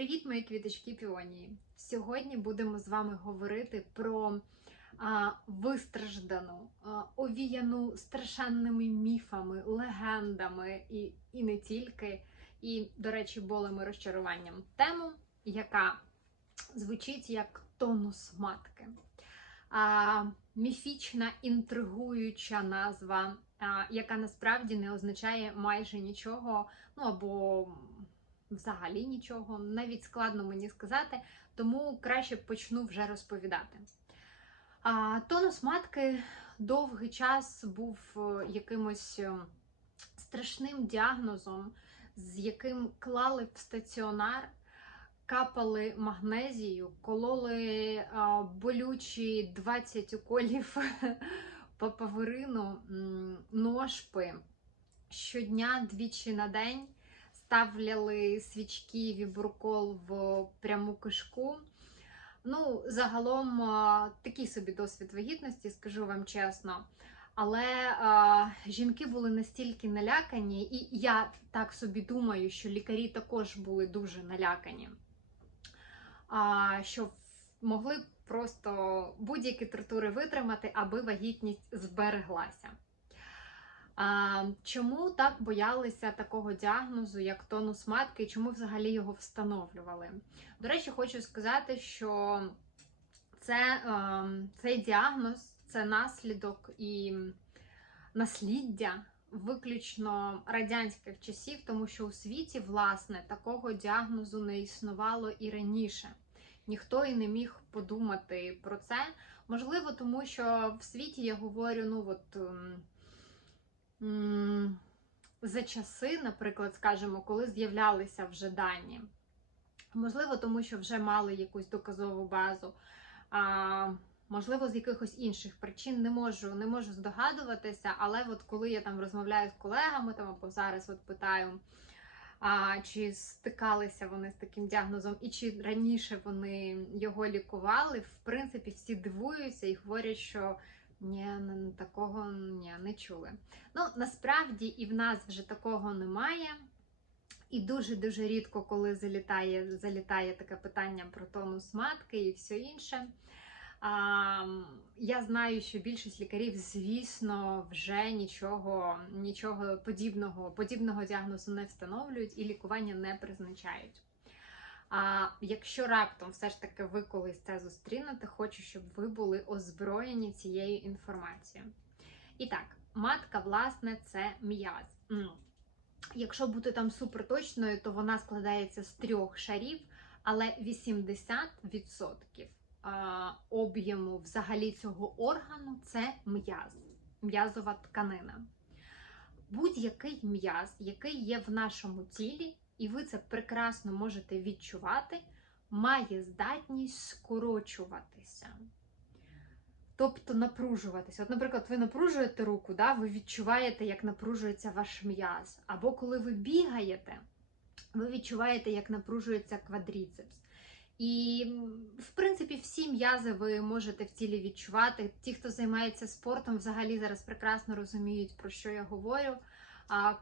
Привіт, мої квіточки піонії! Сьогодні будемо з вами говорити про а, вистраждану, а, овіяну страшенними міфами, легендами і, і не тільки, і, до речі, болем і розчаруванням тему, яка звучить як тонус матки. А, міфічна інтригуюча назва, а, яка насправді не означає майже нічого, ну або взагалі нічого, навіть складно мені сказати, тому краще почну вже розповідати. А, Тонус матки довгий час був е, якимось е, страшним діагнозом, з яким клали в стаціонар, капали магнезію, кололи а, болючі 20 уколів папаверину, ножпи щодня двічі на день ставляли свічки вібрукол в пряму кишку. Ну, загалом такий собі досвід вагітності, скажу вам чесно. Але а, жінки були настільки налякані, і я так собі думаю, що лікарі також були дуже налякані, а, що могли просто будь-які тортури витримати, аби вагітність збереглася. Чому так боялися такого діагнозу, як тонус матки, і чому взагалі його встановлювали? До речі, хочу сказати, що це, е, цей діагноз це наслідок і насліддя виключно радянських часів, тому що у світі, власне, такого діагнозу не існувало і раніше. Ніхто і не міг подумати про це. Можливо, тому що в світі я говорю, ну от. За часи, наприклад, скажімо, коли з'являлися вже дані. Можливо, тому що вже мали якусь доказову базу, а, можливо, з якихось інших причин не можу не можу здогадуватися, але от коли я там розмовляю з колегами, там або зараз от питаю, а, чи стикалися вони з таким діагнозом, і чи раніше вони його лікували, в принципі, всі дивуються і говорять, що ні, такого ні, не чули. Ну, насправді і в нас вже такого немає. І дуже-дуже рідко, коли залітає, залітає таке питання про тонус матки і все інше. А, я знаю, що більшість лікарів, звісно, вже нічого, нічого подібного, подібного діагнозу не встановлюють і лікування не призначають. А якщо раптом все ж таки ви колись це зустрінете, хочу, щоб ви були озброєні цією інформацією. І так, матка, власне, це м'яз. Якщо бути там суперточною, то вона складається з трьох шарів, але 80% об'єму взагалі цього органу це м'яз, м'язова тканина. Будь-який м'яз, який є в нашому тілі, і ви це прекрасно можете відчувати, має здатність скорочуватися. Тобто напружуватися. От, наприклад, ви напружуєте руку, да, ви відчуваєте, як напружується ваш м'яз. Або коли ви бігаєте, ви відчуваєте, як напружується квадріцепс. І, в принципі, всі м'язи ви можете в тілі відчувати. Ті, хто займається спортом, взагалі зараз прекрасно розуміють, про що я говорю.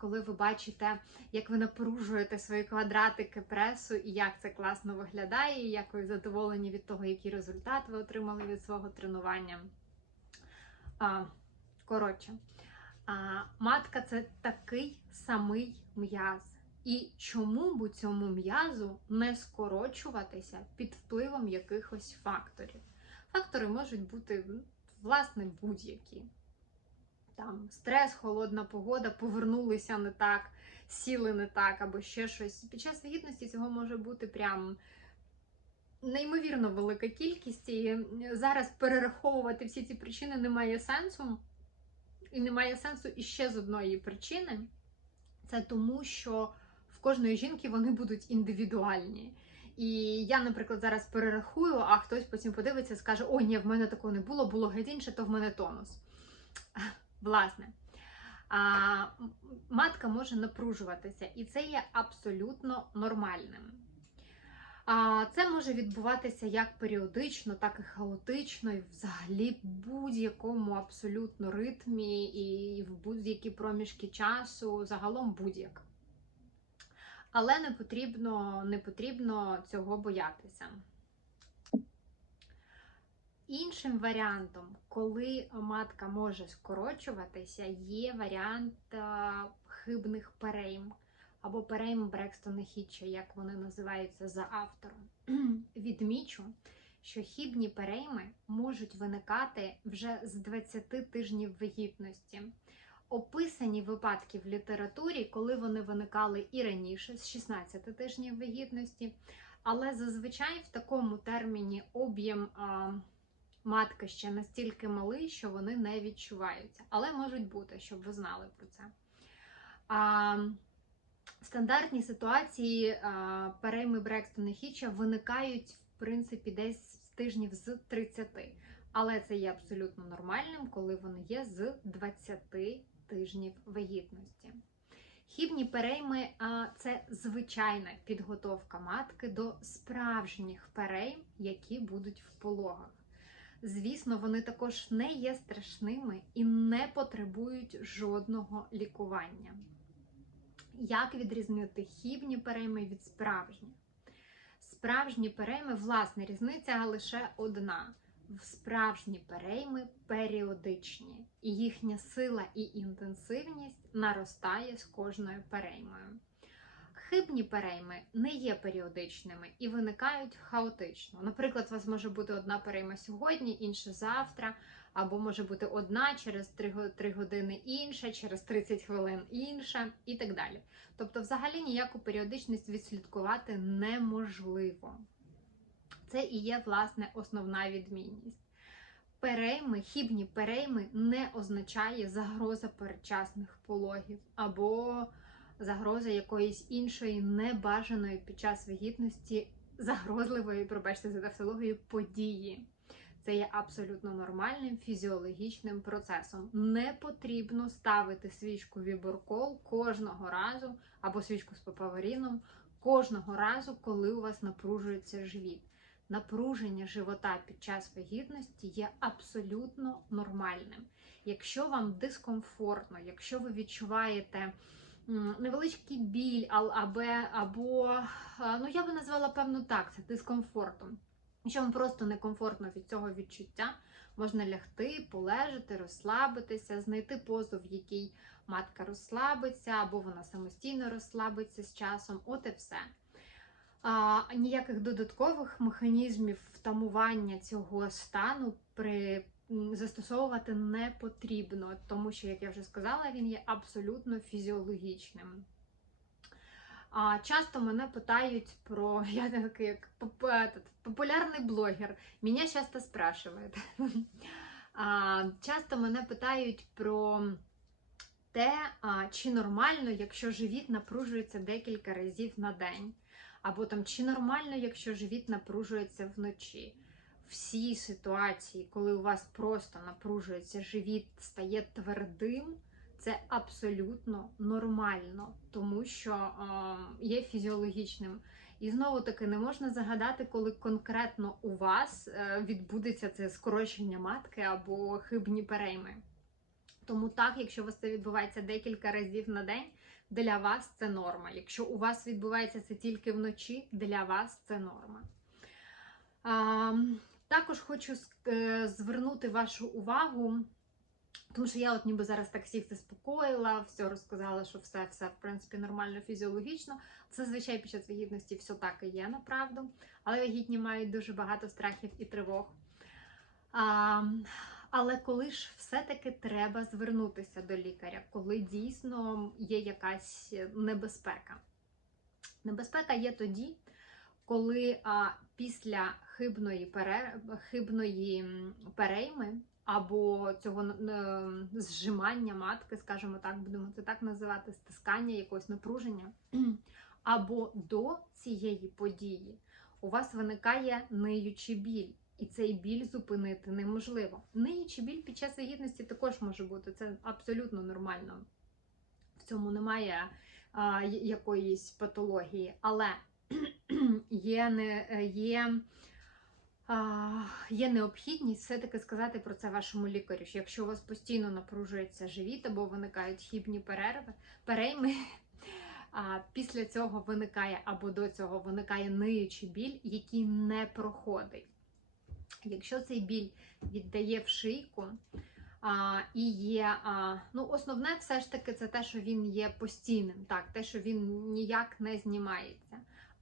Коли ви бачите, як ви напружуєте свої квадратики пресу і як це класно виглядає, і як ви задоволені від того, який результат ви отримали від свого тренування. Коротше, матка це такий самий м'яз. І чому б у цьому м'язу не скорочуватися під впливом якихось факторів? Фактори можуть бути, власне, будь-які там стрес, холодна погода, повернулися не так, сіли не так, або ще щось. Під час вагітності цього може бути прям неймовірно велика кількість. І зараз перераховувати всі ці причини немає сенсу. І немає сенсу іще з одної причини. Це тому, що в кожної жінки вони будуть індивідуальні. І я, наприклад, зараз перерахую, а хтось потім подивиться і скаже: О, ні, в мене такого не було, було геть інше, то в мене тонус. Власне, а, матка може напружуватися, і це є абсолютно нормальним. А, Це може відбуватися як періодично, так і хаотично, і взагалі в будь-якому абсолютно ритмі, і в будь-які проміжки часу, загалом будь-як. Але не потрібно, не потрібно цього боятися. Іншим варіантом, коли матка може скорочуватися, є варіант хибних перейм або перейм Брекстона Хітча, як вони називаються за автором. Відмічу, що хібні перейми можуть виникати вже з 20 тижнів вагітності. Описані випадки в літературі, коли вони виникали і раніше, з 16 тижнів вагітності, але зазвичай в такому терміні об'єм а, матки ще настільки малий, що вони не відчуваються. Але можуть бути, щоб ви знали про це. А, в стандартній ситуації а, перейми Брекстона Хіча виникають, в принципі, десь з тижнів з 30. Але це є абсолютно нормальним, коли вони є з 20 тижнів вагітності. Хібні перейми а, це звичайна підготовка матки до справжніх перейм, які будуть в пологах. Звісно, вони також не є страшними і не потребують жодного лікування. Як відрізнити хібні перейми від справжніх? Справжні перейми, власне, різниця лише одна. Справжні перейми періодичні, і їхня сила і інтенсивність наростає з кожною переймою. Хибні перейми не є періодичними і виникають хаотично. Наприклад, у вас може бути одна перейма сьогодні, інша завтра, або може бути одна через 3 години інша, через 30 хвилин інша і так далі. Тобто, взагалі ніяку періодичність відслідкувати неможливо. Це і є, власне, основна відмінність. Перейми, хібні перейми не означає загроза передчасних пологів або загроза якоїсь іншої небажаної під час вагітності загрозливої, пробачте за тавтологію, події. Це є абсолютно нормальним фізіологічним процесом. Не потрібно ставити свічку віборкол кожного разу, або свічку з папаваріном кожного разу, коли у вас напружується живіт. Напруження живота під час вагітності є абсолютно нормальним. Якщо вам дискомфортно, якщо ви відчуваєте невеличкий біль, або, або ну я би назвала певно так, це дискомфортом. Якщо вам просто некомфортно від цього відчуття, можна лягти, полежати, розслабитися, знайти позу, в якій матка розслабиться, або вона самостійно розслабиться з часом. От і все. А, Ніяких додаткових механізмів втамування цього стану при застосовувати не потрібно, тому що, як я вже сказала, він є абсолютно фізіологічним. А часто мене питають про я такий як популярний блогер. Мене часто спрашивають. Часто мене питають про те, а, чи нормально, якщо живіт напружується декілька разів на день. Або там, чи нормально, якщо живіт напружується вночі. Всі ситуації, коли у вас просто напружується живіт, стає твердим, це абсолютно нормально, тому що е, є фізіологічним. І знову таки не можна загадати, коли конкретно у вас е, відбудеться це скорочення матки або хибні перейми. Тому так, якщо у вас це відбувається декілька разів на день, для вас це норма. Якщо у вас відбувається це тільки вночі, для вас це норма. Також хочу е, звернути вашу увагу, тому що я от ніби зараз так всіх заспокоїла, все розказала, що все, все, в принципі, нормально фізіологічно. Це, звичайно, під час вагітності все так і є, направду. Але вагітні мають дуже багато страхів і тривог. А, але коли ж все-таки треба звернутися до лікаря, коли дійсно є якась небезпека. Небезпека є тоді, коли а, після хибної пере, хибної перейми або цього е, зжимання матки, скажімо так, будемо це так називати, стискання якогось напруження, або до цієї події у вас виникає ниючий біль. І цей біль зупинити неможливо. Ниючий біль під час вагітності також може бути. Це абсолютно нормально. В цьому немає а, якоїсь патології. Але є не, є, а, є необхідність все-таки сказати про це вашому лікарю. що Якщо у вас постійно напружується живіт або виникають хібні перерви, перейми, а, після цього виникає або до цього виникає ниючий біль, який не проходить. Якщо цей біль віддає в шийку, а, і є, а, ну, основне все ж таки це те, що він є постійним, так, те, що він ніяк не знімається.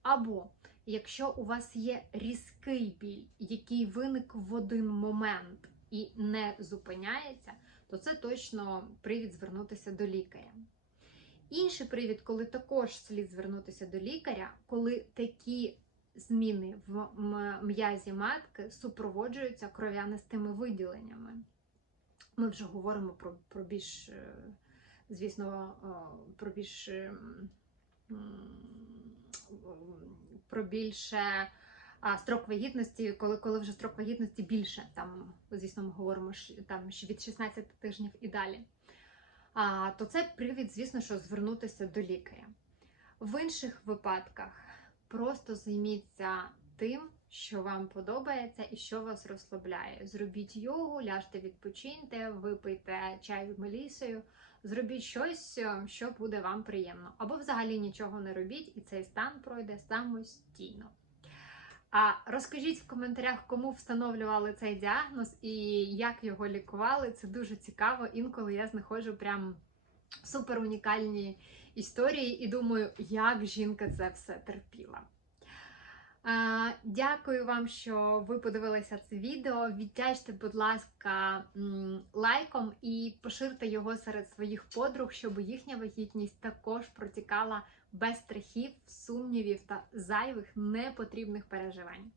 Або якщо у вас є різкий біль, який виник в один момент і не зупиняється, то це точно привід звернутися до лікаря. Інший привід, коли також слід звернутися до лікаря, коли такі зміни в м'язі матки супроводжуються кров'янистими виділеннями. Ми вже говоримо про, про більш, е, звісно, про більш ем, про більше строк вагітності, коли, коли вже строк вагітності більше, там, звісно, ми говоримо там від 16 тижнів і далі. А, то це привід, звісно, що звернутися до лікаря. В інших випадках просто займіться тим, що вам подобається і що вас розслабляє. Зробіть йогу, ляжте, відпочиньте, випийте чай з мелісою, зробіть щось, е, що буде вам приємно. Або взагалі нічого не робіть, і цей стан пройде самостійно. А розкажіть в коментарях, кому встановлювали цей діагноз і як його лікували. Це дуже цікаво. Інколи я знаходжу прям супер унікальні історії і думаю, як жінка це все терпіла. Дякую вам, що ви подивилися це відео. Віддячте, будь ласка, лайком і поширте його серед своїх подруг, щоб їхня вагітність також протікала без страхів, сумнівів та зайвих непотрібних переживань.